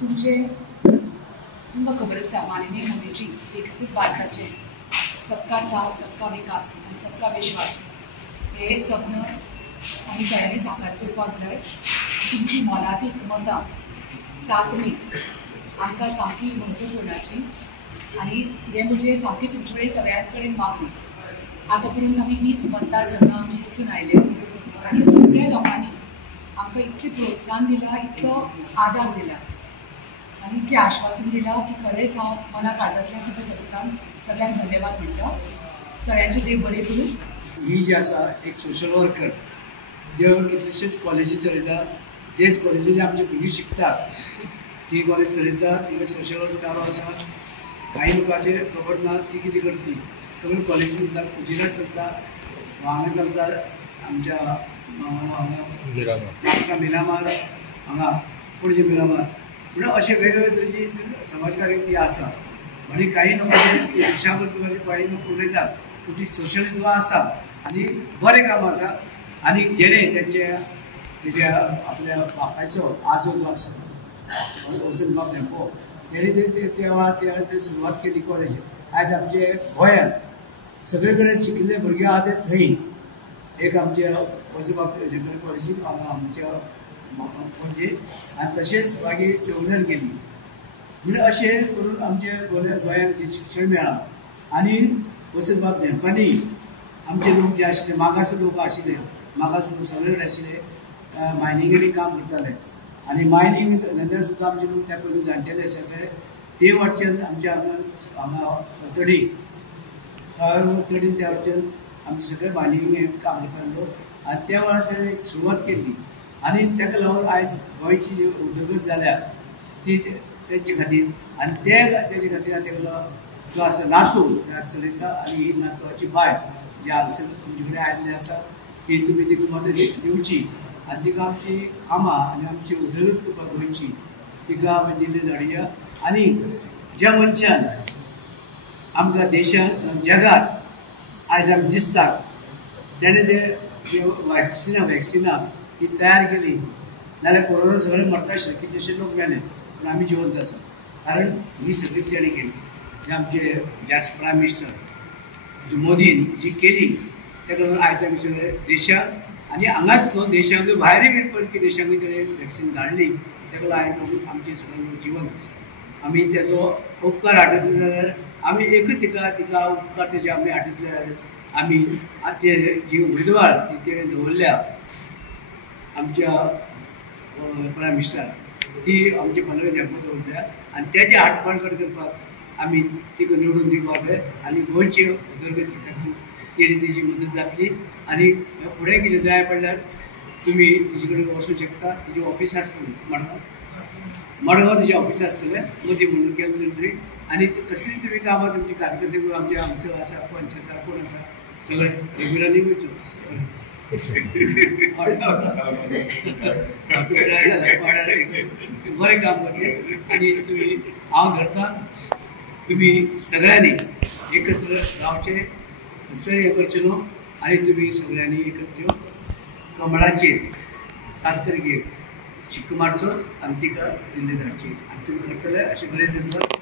तुमकां खबर आसा माननीय मोदीजी विकसीत भारताचें सबका साथ सबका विकास आनी सबका विश्वास हे सपन आमी सगळ्यांनी साकार करपाक जाय। तुमची मोलादीक मतां साथ आमकां सामकी म्हत्वपूर्णाची आनी हे म्हणजे सामकी तुमचे कडेन सगळ्यां कडेन मागणी। आतां पर्यंत आमी 20 मतदारसंघां आमी वचून आयले आनी सगळ्या लोकांनी आमकां इतलें प्रोत्साहन दिलां, इतलो आदार दिला आनी इतलें आश्वासन दिलां की खरेंच हांव मना काळजांतल्यान तुमकां सगळ्यांक धन्यवाद म्हणटा। सगळ्यांचे देव बरें करूं। ही जी आसा एक सोशल वर्कर जे कितलेशेच कॉलेजी चलयता, जेच कॉलेजींनी आमचे भुरगीं शिकतात ती कॉलेज चलयता, तिका सोशल वर्क चालू आसा। काही लोकांचे खबर ना ती कितें करतली, सगळ्यो कॉलेजी चलता, कुजिरा चलता, हांगा चलता आमच्या हांगा मिरामार, हांगा पणजे मिरामार, म्हणून अशे वेगवेगळे तरेची समाजकार्य ती आसा। आनी काही लोकांचे दिशाभूल पाळी लोक उलयतात पूण ती सोशल गोवा आसा आनी बरें काम आसा। आनी जेणे तेजे आपल्या बापायचो आजो जो आसा वसंत बाब धेंपो तेणे तेव्हा सुरवात केली कॉलेज। आयज आमचे गोंयांत सगळे कडेन शिकिल्ले भुरगे आहा ते थंय एक आमचे वसंत बाब धेंपो कॉलेजीक हांगा आमच्या पणजे आनी तशेंच मागीर चौगुल्यान गेली। म्हणजे अशें करून आमचे गोंयांत जे शिक्षण मेळ्ळां आनी वसंत बाब धेंपानी आमचे लोक जे आशिल्ले मागास लोक आशिल्ले, मागास लोक सगळे कडेन आशिल्ले मायनिंगेनी काम करताले आनी मायनिंग नंतर सुद्दां आमचे लोक त्या पयलीं जाणटेले सगळे ते वटच्यान आमच्या हांगा तडी तडीन त्या वटच्यान आमचे सगळे मायनिंग काम करताले लोक आनी त्या वेळार तेणें एक सुरवात केली आनी ताका लागून आयज गोंयची जी उदरगत जाल्या ती तेंचे खातीर आनी तेजे खातीर तेका जो आसा नातू चलयता आनी ही नातवाची बाय जी हांगसर तुमचे कडेन आयिल्ली आसा ती तुमी तिका मदत दिवची आनी तिका आमची कामां आनी आमची उदरगत करपाक गोंयची तिका आमी दिल्ली धाडया। आनी ज्या मनशान आमकां देशांत जगात आयज आमकां दिसता तेणें ते वॅक्सिनां ही तयार केली नाल्यार कोरोना सगळे मरता आशिल्ले, कितलेशे लोक मेले पूण आमी जिवंत आसा कारण ही सगळी तेणी केली। जे आमचे प्रायम मिनिस्टर मोदीन जी केली तेका लागून आयज आमी सगळे देशाक आनी हांगाच न्हू देशांक भायरूय बी पडकी देशांकूय तेणें वॅक्सिन धाडली तेका लागून आयज आमचे सगळे लोक जिवंत आसा। आमी तेजो उपकार हाडटले जाल्यार आमी एकच तिका उपकार तेजे आमी हाडटले जाल्यार आमी ते जी उमेदवार तेणें दवरल्या आमच्या प्रायम मिनिस्टर ती आमचे पल्लवी धेंपो दवरल्या आनी तेजे हाडपण करपाक आमी तिका निवडून दिवपाक जाय आनी गोंयची उदरगत खातीर तेणी तेजी मदत जातली। आनी फुडें कितें जाय पडल्यार तुमी तेजे कडेन वचूंक शकता, तेजी ऑफिस आसतली मडगांव तेजे ऑफिस आसतलें मोदी म्हणून केलें तरी आनी कसलीय तुमी कामां तुमची कारकिर्दी करून आमचे हांगसर आसा पंच आसा कोण आसा सगळे रेग्युलरली वयचो बरें काम करचें आनी तुमी हांव धरता तुमी सगळ्यांनी एकत्र रावचें, दुसरें हें करचें न्हू आनी तुमी सगळ्यांनी एकत्र येवन कमळाचेर 7 तारखेक चिक्क मारचो आनी तिका दिल्ली धाडची आनी तुमी करतले अशें बरें दिसता।